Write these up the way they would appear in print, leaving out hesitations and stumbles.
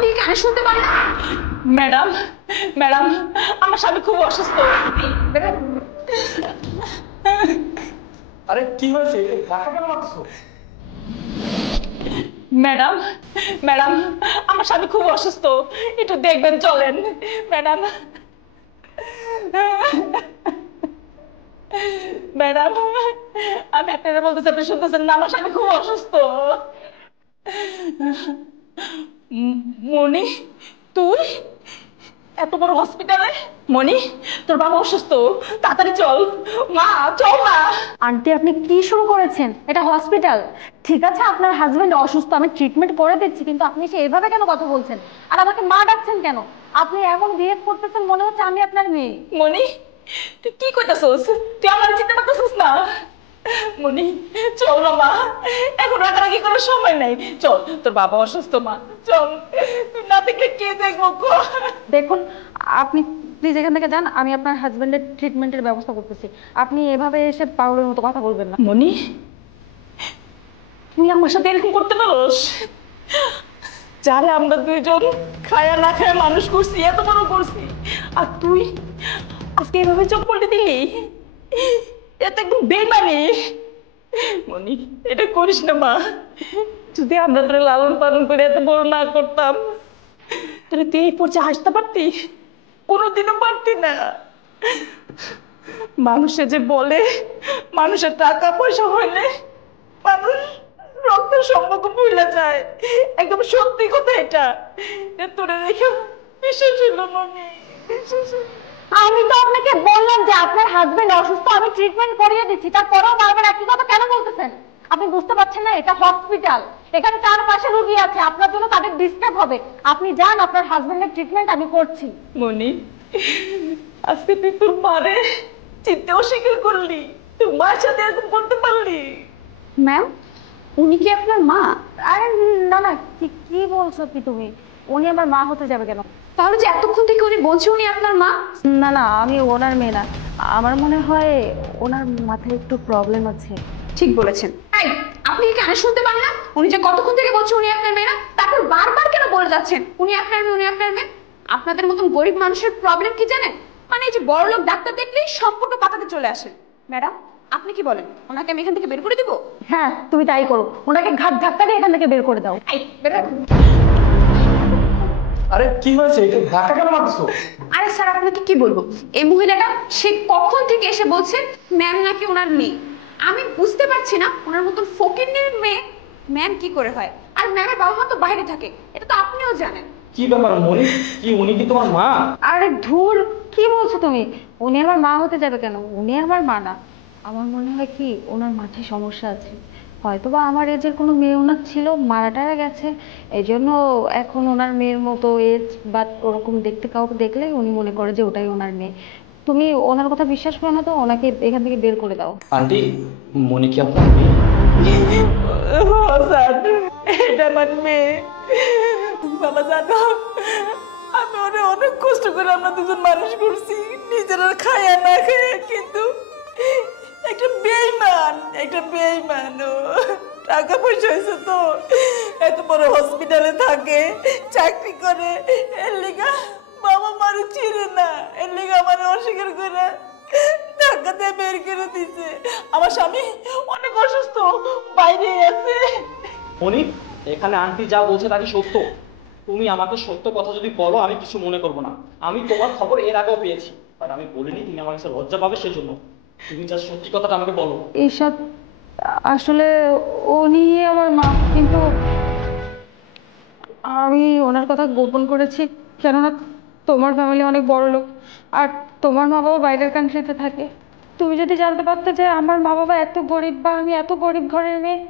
আপনি কি কানে শুনতে পান না? ম্যাডাম ম্যাডাম আমার স্বামী খুব অসুস্থ। আরে কি হয়েছে? ধাক্কা কেন মারছো? ম্যাডাম ম্যাডাম আমার স্বামী খুব অসুস্থ, একটু দেখবেন চলেন ম্যাডাম। ম্যাডাম আমি আপনারা বলতেছি, আপনি শুনতেছেন না? আমার স্বামী খুব অসুস্থ। মনি তুই এত বড় হসপিটালে? মনি তোর বাবা অসুস্থ, তাড়াতাড়ি চল। মা চল না। আন্টি আপনি কি শুরু করেছেন? এটা হসপিটাল। ঠিক আছে আপনার হাজবেন্ড অসুস্থ, আমি ট্রিটমেন্ট করে দিচ্ছি, কিন্তু আপনি সে এভাবে কেন কথা বলছেন আর আমাকে মা ডাকছেন কেন? আপনি এমন বিহেভ করতেছেন মনে হচ্ছে আমি আপনার মেয়ে। মনি তুই কি করতেছস? তুই আমার চিন্তা করতেছস না? মনি চল না মা, এখন রাগারাগি করার সময় নাই, চল। তোর বাবা অসুস্থ মা, চল। তুই না দেখলে কে দেখবো? দেখুন আপনি প্লিজ এখান থেকে যান, আমি আপনার হাজবেন্ডের ট্রিটমেন্টের ব্যবস্থা করতেছি। আপনি এভাবে এসে পাগলের মতো কথা বলবেন না। মনি তুই আমার সাথে এরকম করতে পারোস? যারে আমরা দুইজন খায়া না খায়া মানুষ করছি, এত বড় করছি, আর তুই আজকে এভাবে চোখ পল্টে দিলি? এটা একদম বেইমানি। মনি এটা করিস না মা, যদি আমরা তোরে লালন পালন করে এত বড় না করতাম তাহলে তুই এই পর্যায়ে আসতে পারতি? কোনোদিনও পারতি না। মানুষে যে বলে মানুষের টাকা পয়সা হইলে মানুষ রক্তের সম্পর্ক ভুলে যায়, একদম সত্যি কথা এটা। তোরে দেখে বিশ্বাস হইল মনি, বিশ্বাস হইল। আমি তো আপনাকে বললাম যে আপনার হাজবেন্ড অসুস্থ, আমি ট্রিটমেন্ট করিয়ে দিচ্ছি, তারপরেও বারবার একই কথা কেন বলতেছেন? আপনি বুঝতে পারছেন না এটা হসপিটাল, এখানে 4 পাশে রোগী আছে, আপনার জন্য তাদের ডিস্টার্ব হবে। আপনি যান, আপনার হাজবেন্ডের ট্রিটমেন্ট আমি করছি। মনি আজকে তুই তোর মারে চিনতে অস্বীকার করলি, তুই মার সাথে এরকম করতে পারলি? ম্যাম উনি কি আপনার মা? আরে না না, কি কি বলছো কি তুমি? উনি আমার মা হতে যাবে কেন? তাহলে যে এতক্ষণ থেকে উনি বলছে উনি আপনার মা? না না, আমি ওনার মেয়ে না। আমার মনে হয় ওনার মাথায় একটু প্রবলেম আছে। ঠিক বলেছেন। এই আপনি কি কানে শুনতে পান না? উনি যে কতক্ষণ থেকে বলছে উনি আপনার মেয়ে না, তারপর বারবার কেন বলে যাচ্ছেন উনি আপনার মেয়ে, উনি আপনার মেয়ে? আপনাদের মতন গরিব মানুষের প্রবলেম কি জানেন? মানে এই যে বড়লোক ডাক্তার দেখলেই সম্পূর্ণ পাতাতে চলে আসেন। ম্যাডাম আপনি কি বলেন, ওনাকে আমি এখান থেকে বের করে দিব? হ্যাঁ তুমি তাই করো, ওনাকে ঘাট ধাক্কা দিয়ে এখান থেকে বের করে দাও। এই বের হন। আরে কি হয়েছে? ধাক্কা কেন মারছো? আরে স্যার আপনাকে কি বলবো, এই মহিলাটা সে কখন থেকে এসে বলছে ম্যাম নাকি ওনার মেয়ে। আমি বুঝতে পারছি না ওনার মতন ফকিন্নির মেয়ে ম্যাম কি করে হয়। আর ম্যামের বাবা মা তো বাইরে থাকে, এটা তো আপনিও জানেন। কি ব্যাপার মনি, কি উনি কি তোমার মা? আরে ধুর, কি বলছো তুমি? উনি আমার মা হতে যাবে কেন? উনি আমার মা না। আমার মনে হয় কি ওনার মাথায় সমস্যা আছে, হয়তোবা আমার এজের কোনো মেয়ে ওনার ছিল, মারা টারা গেছে, এই জন্য এখন ওনার মেয়ের মতো এজ বা ওরকম দেখতে কাউকে দেখলে উনি মনে করে যে ওটাই ওনার মেয়ে। তুমি ওনার কথা বিশ্বাস করো না তো, ওনাকে এখান থেকে বের করে দাও। আন্টি মনি কি আপনার মেয়ে? স্যার এটা আমার মেয়ে। বাবা জানো আমি ওরে অনেক কষ্ট করে আমরা দুজন মানুষ করছি, নিজেরা খায়া না খায়া, কিন্তু একটা বেইমান ও। টাকা পয়সা হয়েছে তো, এত বড় হসপিটালে থাকে, চাকরি করে, এর লিগা বাবা মারে চিনে না, এর লিগা আমার অস্বীকার করে টাকা দিয়ে বের করে দিছে। আমার স্বামী অনেক অসুস্থ, বাইরে আছে। মনি এখানে আন্টি যা বলছে তা কি সত্য? তুমি আমাকে সত্য কথা যদি বলো আমি কিছু মনে করবো না। আমি তোমার খবর এর আগেও পেয়েছি, বাট আমি বলিনি, তুমি আমার কাছে লজ্জা পাবে, সেজন্য তুমি যা সত্যি কথাটা আমাকে বলো। এইসব আসলে উনি আমার মা, কিন্তু আমি ওনার কথা গোপন করেছি, কেননা তোমার ফ্যামিলি অনেক বড় লোক আর তোমার মা বাবা বাইরের কান্ট্রিতে থাকে। তুমি যদি জানতে পারতে যে আমার মা বাবা এত গরিব বা আমি এত গরিব ঘরের মেয়ে,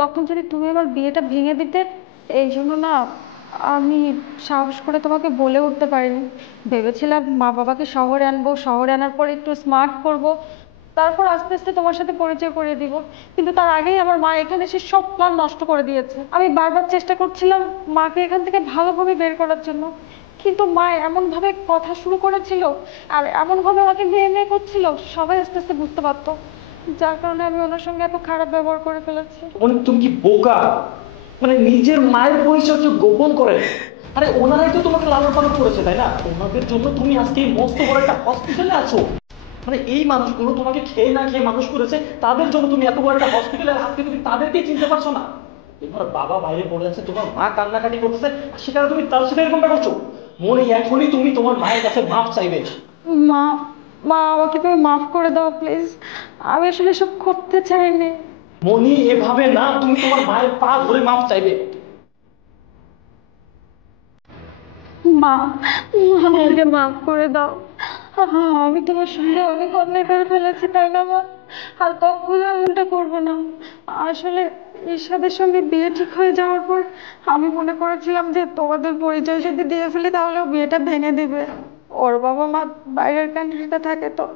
তখন যদি তুমি আমার বিয়েটা ভেঙে দিতে। এই জন্য না আমি সাহস করে তোমাকে বলে উঠতে পারিনি। ভেবেছিলাম মা বাবাকে শহরে আনবো, শহরে আনার পর একটু স্মার্ট করব, তারপর আস্তে আস্তে তোমার সাথে পরিচয় করিয়ে দিব, কিন্তু তার আগেই আমার মা এখানে এসে সব প্ল্যান নষ্ট করে দিয়েছে। আমি বারবার চেষ্টা করছিলাম মাকে এখান থেকে ভালোভাবে বের করার জন্য, কিন্তু মা এমন ভাবে কথা শুরু করেছিল আর এমন ভাবে আমাকে মেয়ে মেয়ে করছিল, সবাই আস্তে আস্তে বুঝতে পারতো, যার কারণে আমি ওনার সঙ্গে এত খারাপ ব্যবহার করে ফেলেছি। মনি তুমি কি বোকা? মানে নিজের মায়ের পরিচয় কেউ গোপন করে? আরে ওনারাই তো তোমাকে লালন পালন করেছে, তাই না? ওনাদের জন্য তুমি আজকে এই মস্ত বড় একটা হসপিটালে আছো। মানে এই মানুষগুলো তোমাকে খেয়ে না খেয়ে মানুষ করেছে, তাদের জন্য তুমি এত বড় একটা হসপিটালে, আজকে তুমি তাদেরকেই চিনতে পারছো না। তোমার বাবা বাইরে পড়ে আছে, তোমার মা কান্নাকাটি করতেছে, আর সেখানে তুমি তার সাথে এরকমটা করছো। মনে এখনই তুমি তোমার মায়ের কাছে মাপ চাইবে। মা, মা আমাকে তুমি মাফ করে দাও প্লিজ। আমি আসলে সব করতে চাইনি। মনি, এভাবে না, তুমি তোমার মায়ের পা ধরে মাপ চাইবে। মা, আমাকে মাফ করে দাও। আমি তোমার সঙ্গে অনেক অন্যায় করে ফেলেছি, তাই না মা? আর কখনো এমনটা করবো না। আসলে ঈর্ষাদের সঙ্গে বিয়ে ঠিক হয়ে যাওয়ার পর আমি মনে করেছিলাম যে তোমাদের পরিচয় যদি দিয়ে ফেলি তাহলে ও বিয়েটা ভেঙে দিবে। ওর বাবা মা বাইরের কান্ট্রিতে থাকে তো।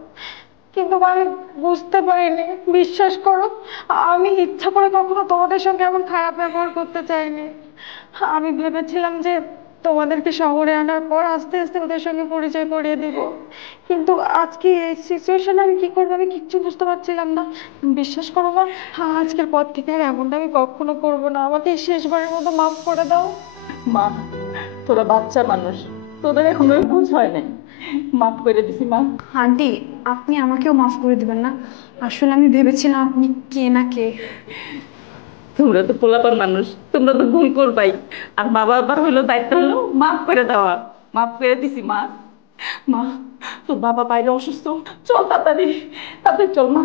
কিন্তু আমি বুঝতে পারিনি, বিশ্বাস করো, আমি ইচ্ছা করে কখনো তোমাদের সঙ্গে এমন খারাপ ব্যবহার করতে চাইনি। আমি ভেবেছিলাম যে তোমাদেরকে শহরে আনার পর আস্তে আস্তে ওদের সঙ্গে পরিচয় করিয়ে দিব, কিন্তু আজকে এই সিচুয়েশনে আমি কি করবো আমি কিচ্ছু বুঝতে পারছিলাম না। বিশ্বাস করো মা, আজকের পর থেকে আর এমনটা আমি কখনো করবো না। আমাকে এই শেষবারের মতো মাফ করে দাও। মা, তোরা বাচ্চা মানুষ, তোদের এখনো বুঝ হয় নাই। মাফ করে দিছি মা। আন্টি, আপনি আমাকেও মাফ করে দিবেন না। আসলে আমি ভেবেছিলাম আপনি কে না কে। তোমরা তো পোলাপান মানুষ, তোমরা তো ভুল করবাই। আর মা বাবার হইলো দায়িত্ব হলো মাফ করে দেওয়া। মাফ করে দিছি মা। মা, তোর বাবা বাইরে অসুস্থ, চল তাড়াতাড়ি, তাড়াতাড়ি চল মা।